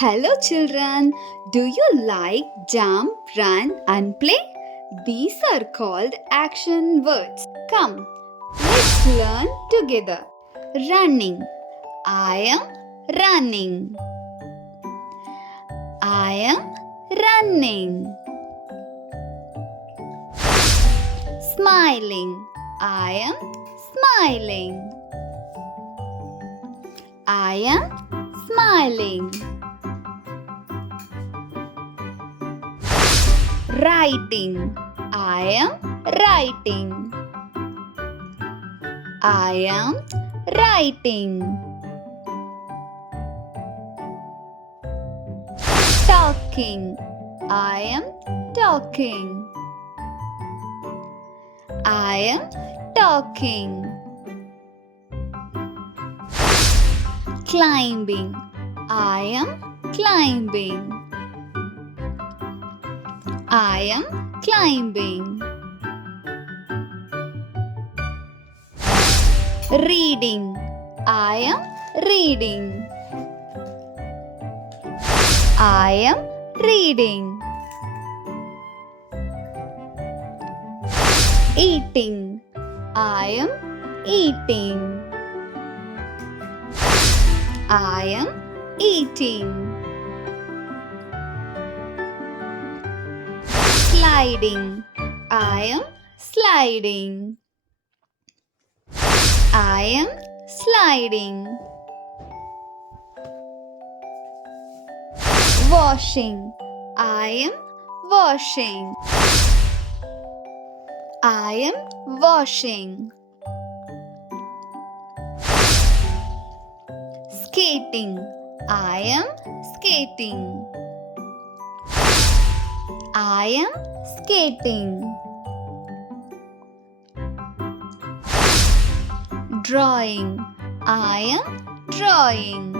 Hello children, do you like jump, run and play? These are called action words. Come, let's learn together. Running. I am running. I am running. Smiling. I am smiling. I am smiling. Writing. I am writing. I am writing. Talking. I am talking. I am talking. Climbing. I am climbing. I am climbing. Reading. I am reading. I am reading. Eating. I am eating. I am eating. Sliding. I am sliding. I am sliding. Washing. I am washing. I am washing. Skating. I am skating. I am skating. Drawing. I am drawing.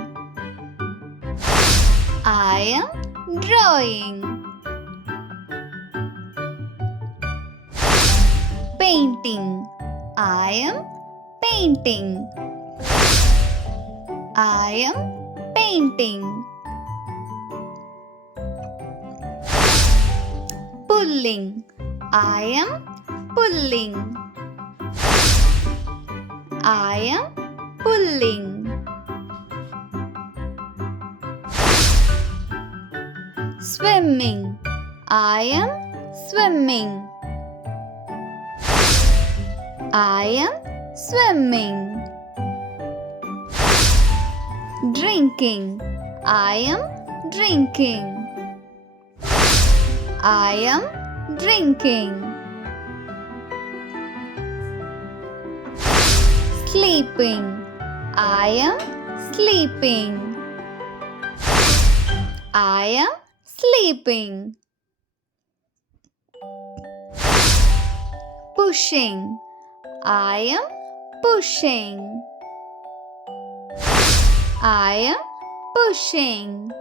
I am drawing. Painting. I am painting. I am painting. Pulling. I am pulling. I am pulling. Swimming. I am swimming. I am swimming. Drinking. I am drinking. I am drinking. Sleeping. I am sleeping. I am sleeping. Pushing. I am pushing. I am pushing.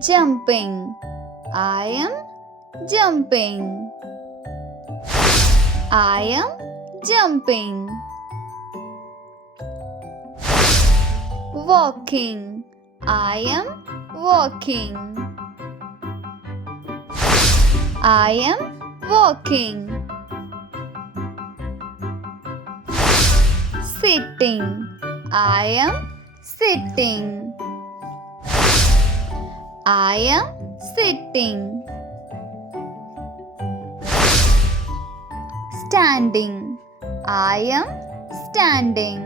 Jumping. I am jumping. I am jumping. Walking. I am walking. I am walking. Sitting. I am sitting. I am sitting. Standing. I am standing.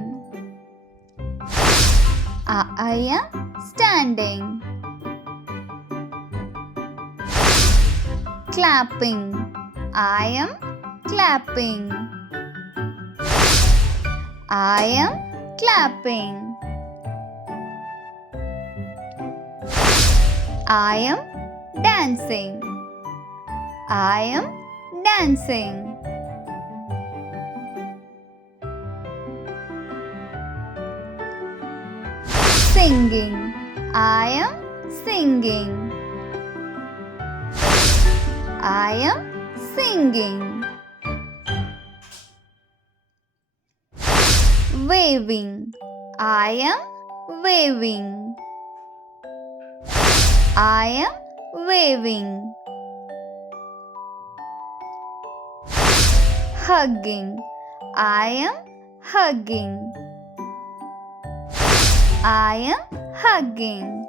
I am standing. Clapping. I am clapping. I am clapping. I am dancing. I am dancing. Singing. I am singing. I am singing. Waving. I am waving. I am waving. Hugging. I am hugging. I am hugging.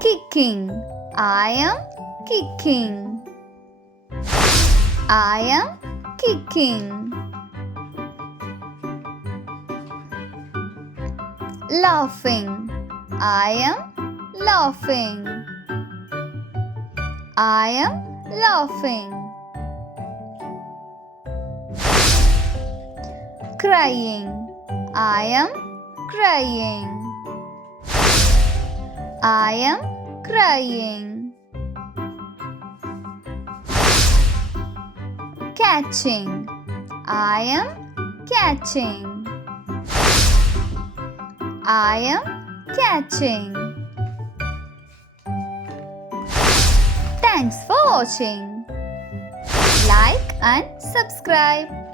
Kicking. I am kicking. I am kicking. Laughing. I am laughing. I am laughing. Crying. I am crying. I am crying. Catching. I am catching. I am catching. Thanks for watching. Like and subscribe.